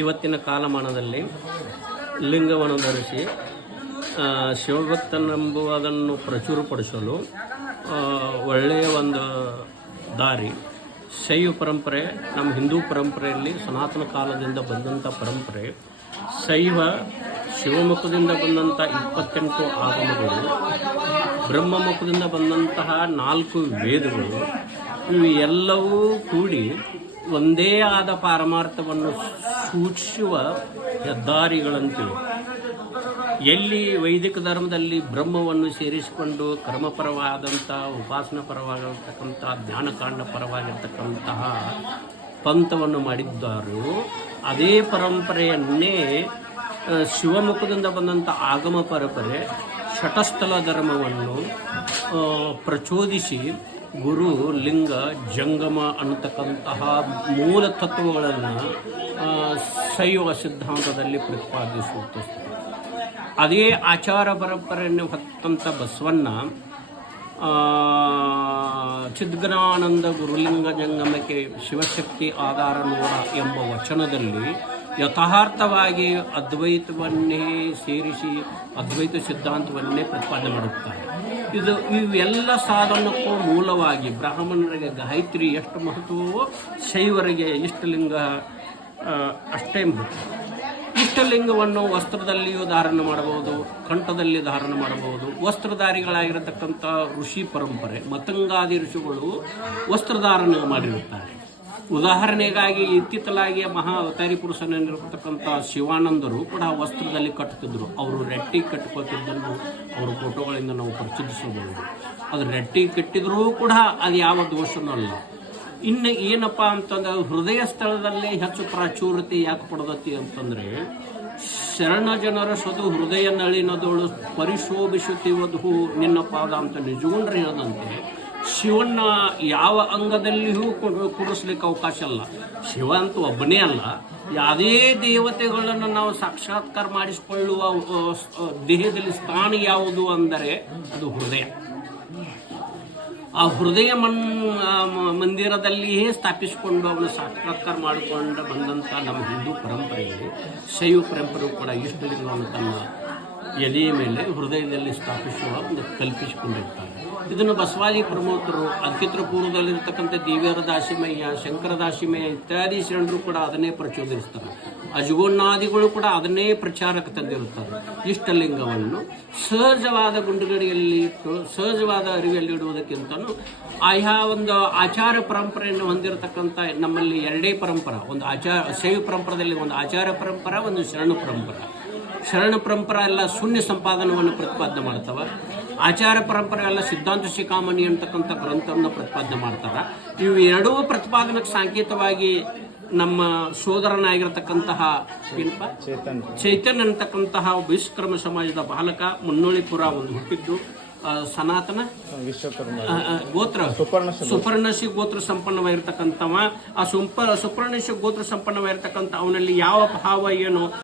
ಇವತ್ತಿನ ಕಾಲಮಾನದಲ್ಲಿ ಲಿಂಗವನ್ನು ಧರಿಸಿ ಶಿವಭಕ್ತನೆಂಬುದನ್ನು ಪ್ರಚುರಪಡಿಸಲು ಒಳ್ಳೆಯ ಒಂದು ದಾರಿ ಶೈವ ಪರಂಪರೆ. ನಮ್ಮ ಹಿಂದೂ ಪರಂಪರೆಯಲ್ಲಿ ಸನಾತನ ಕಾಲದಿಂದ ಬಂದಂಥ ಪರಂಪರೆ ಶೈವ ಶಿವಮುಖದಿಂದ ಬಂದಂಥ 28 ಆಗಮಗಳು, ಬ್ರಹ್ಮಮುಖದಿಂದ ಬಂದಂತಹ 4 ವೇದಗಳು, ಇವು ಎಲ್ಲವೂ ಕೂಡಿ ಒಂದೇ ಆದ ಪಾರಮಾರ್ಥವನ್ನು ಸೂಚಿಸುವ ಹೆದ್ದಾರಿಗಳಂತಿವೆ. ಎಲ್ಲಿ ವೈದಿಕ ಧರ್ಮದಲ್ಲಿ ಬ್ರಹ್ಮವನ್ನು ಸೇರಿಸಿಕೊಂಡು ಕರ್ಮಪರವಾದಂಥ, ಉಪಾಸನಾ ಪರವಾಗಿರ್ತಕ್ಕಂಥ, ಜ್ಞಾನಕಾಂಡ ಪರವಾಗಿರ್ತಕ್ಕಂತಹ ಪಂಥವನ್ನು ಮಾಡಿದ್ದಾರೋ ಅದೇ ಪರಂಪರೆಯನ್ನೇ ಶಿವಮುಖದಿಂದ ಬಂದಂಥ ಆಗಮ ಪರಂಪರೆ ಶಟಸ್ಥಲ ಧರ್ಮವನ್ನು ಪ್ರಚೋದಿಸಿ ಗುರು, ಲಿಂಗ, ಜಂಗಮ ಅನ್ನತಕ್ಕಂತಹ ಮೂಲ ತತ್ವಗಳನ್ನು ಶೈವ ಸಿದ್ಧಾಂತದಲ್ಲಿ ಪ್ರತಿಪಾದಿಸುತ್ತದೆ. ಅದೇ ಆಚಾರ ಪರಂಪರೆಯನ್ನು ಹೊತ್ತಂಥ ಬಸವಣ್ಣ ಚಿದ್ಗನಾನಂದ ಗುರುಲಿಂಗ ಜಂಗಮಕ್ಕೆ ಶಿವಶಕ್ತಿ ಆಧಾರ ನೋಡ ಎಂಬ ವಚನದಲ್ಲಿ ಯಥಾರ್ಥವಾಗಿ ಅದ್ವೈತವನ್ನೇ ಸೇರಿಸಿ ಅದ್ವೈತ ಸಿದ್ಧಾಂತವನ್ನೇ ಪ್ರತಿಪಾದನೆ ಮಾಡುತ್ತಾರೆ. ಇವೆಲ್ಲ ಸಾಧನಕ್ಕೂ ಮೂಲವಾಗಿ ಬ್ರಾಹ್ಮಣರಿಗೆ ಗಾಯತ್ರಿ ಎಷ್ಟು ಮಹತ್ವವೋ ಶೈವರಿಗೆ ಇಷ್ಟಲಿಂಗ ಅಷ್ಟೇ ಮಹತ್ವ. ಇಷ್ಟಲಿಂಗವನ್ನು ವಸ್ತ್ರದಲ್ಲಿಯೂ ಧಾರಣ ಮಾಡಬಹುದು, ಕಂಠದಲ್ಲಿ ಧಾರಣ ಮಾಡಬಹುದು. ವಸ್ತ್ರಧಾರಿಗಳಾಗಿರತಕ್ಕಂಥ ಋಷಿ ಪರಂಪರೆ ಮತಂಗಾದಿ ಋಷಿಗಳು ವಸ್ತ್ರಧಾರಣೆ ಮಾಡಿರುತ್ತಾರೆ. ಉದಾಹರಣೆಗಾಗಿ ಇತ್ತಿತ್ತಲಾಗಿ ಮಹಾ ಅವತಾರಿ ಪುರುಷನಿರತಕ್ಕಂಥ ಶಿವಾನಂದರು ಕೂಡ ವಸ್ತ್ರದಲ್ಲಿ ಕಟ್ಟುತ್ತಿದ್ದರು. ಅವರು ರೆಟ್ಟಿ ಕಟ್ಟಿಕೊತಿದ್ದನ್ನು ಅವರ ಫೋಟೋಗಳಿಂದ ನಾವು ಪರಿಶೀಲಿಸಬಹುದು. ಅದು ರೆಟ್ಟಿ ಕಟ್ಟಿದರೂ ಕೂಡ ಅದು ಯಾವ ದೋಷನೂ ಅಲ್ಲ. ಇನ್ನು ಏನಪ್ಪ ಅಂತಂದ್ರೆ ಹೃದಯ ಸ್ಥಳದಲ್ಲೇ ಹೆಚ್ಚು ಪ್ರಾಚುರ್ಯತೆ ಯಾಕೆ ಪಡೆದತಿ ಅಂತಂದರೆ, ಶರಣ ಜನರ ಸದು ಹೃದಯ ನಳಿನದೋಳು ಪರಿಶೋಭಿಸುತ್ತಿವದು ನಿನ್ನ ಪಾದ ಅಂತ ನಿಜಗೊಂಡ್ರೆ ಹೇಳದಂತೆ ಶಿವನ್ನ ಯಾವ ಅಂಗದಲ್ಲಿಯೂ ಕೂಡಿಸ್ಲಿಕ್ಕೆ ಅವಕಾಶ ಅಲ್ಲ. ಶಿವ ಅಂತೂ ಒಬ್ಬನೇ ಅಲ್ಲ, ಯಾವುದೇ ದೇವತೆಗಳನ್ನು ನಾವು ಸಾಕ್ಷಾತ್ಕಾರ ಮಾಡಿಸಿಕೊಳ್ಳುವ ದೇಹದಲ್ಲಿ ಸ್ಥಾನ ಯಾವುದು ಅಂದರೆ ಅದು ಹೃದಯ. ಆ ಹೃದಯ ಮಂದಿರದಲ್ಲಿಯೇ ಸ್ಥಾಪಿಸಿಕೊಂಡು ಅವನು ಸಾಕ್ಷಾತ್ಕಾರ ಮಾಡಿಕೊಂಡು ಬಂದಂಥ ನಮ್ಮ ಹಿಂದೂ ಪರಂಪರೆಯಲ್ಲಿ ಶೈವ ಪರಂಪರೆಯು ಕೂಡ ಇಷ್ಟಲಿಂಗವನ್ನು ತನ್ನ ಎದೆಯ ಮೇಲೆ ಹೃದಯದಲ್ಲಿ ಸ್ಥಾಪಿಸುವ ಒಂದು ಕಲ್ಪಿಸಿಕೊಂಡಿರ್ತಾರೆ. ಇದನ್ನು ಬಸವಾದಿ ಪ್ರಮೋತರು, ಅದ್ಕಿತ್ರ ಪೂರ್ವದಲ್ಲಿರ್ತಕ್ಕಂಥ ದೇವಿಯರ ದಾಸಿಮಯ್ಯ, ಶಂಕರ ದಾಸಿಮಯ್ಯ ಇತ್ಯಾದಿ ಶರಣರು ಕೂಡ ಅದನ್ನೇ ಪ್ರಚೋದಿಸ್ತಾರೆ. ಅಜಗೋನ್ನಾದಿಗಳು ಕೂಡ ಅದನ್ನೇ ಪ್ರಚಾರಕ್ಕೆ ತಂದಿರುತ್ತಾರೆ. ಇಷ್ಟಲಿಂಗವನ್ನು ಸಹಜವಾದ ಗುಂಡುಗಡಿಯಲ್ಲಿ ಇಟ್ಟು ಸಹಜವಾದ ಅರಿವಿಯಲ್ಲಿಡುವುದಕ್ಕಿಂತಲೂ ಆಯಾ ಒಂದು ಆಚಾರ ಪರಂಪರೆಯನ್ನು ಹೊಂದಿರತಕ್ಕಂಥ ನಮ್ಮಲ್ಲಿ ಎರಡೇ ಪರಂಪರೆ, ಒಂದು ಶೈವ ಪರಂಪರೆಯಲ್ಲಿ ಒಂದು ಆಚಾರ ಪರಂಪರೆ, ಒಂದು ಶರಣ ಪರಂಪರೆ. ಶರಣ ಪರಂಪರೆ ಎಲ್ಲ ಶೂನ್ಯ ಸಂಪಾದನವನ್ನು ಪ್ರತಿಪಾದನೆ ಮಾಡ್ತವೆ. ಆಚಾರ ಪರಂಪರೆ ಎಲ್ಲ ಸಿದ್ಧಾಂತ ಶಿಖಾಮಣಿ ಅಂತಕ್ಕಂಥ ಗ್ರಂಥವನ್ನು ಪ್ರತಿಪಾದನೆ ಮಾಡ್ತಾರೆ. ಇವು ಎರಡೂ ಪ್ರತಿಪಾದನೆಗೆ ಸಾಂಕೇತವಾಗಿ ನಮ್ಮ ಸೋದರನಾಗಿರತಕ್ಕಂತಹ ಏನಪ್ಪ ಚೈತನ್ಯ ಅಂತಕ್ಕಂತಹ ವಿಶ್ವಕರ್ಮ ಸಮಾಜದ ಬಾಲಕ ಮುನ್ನೋಳಿಪುರ ಒಂದು ಹುಟ್ಟಿದ್ದು ಸನಾತನ ಗೋತ್ರ ಸುಪರ್ಣಶಿ ಗೋತ್ರ ಸಂಪನ್ನವಾಗಿರ್ತಕ್ಕಂಥವ. ಆ ಸುಪರ್ಣಶಿ ಗೋತ್ರ ಸಂಪನ್ನವಾಗಿರ್ತಕ್ಕಂಥ ಅವನಲ್ಲಿ ಯಾವ ಭಾವ ಏನು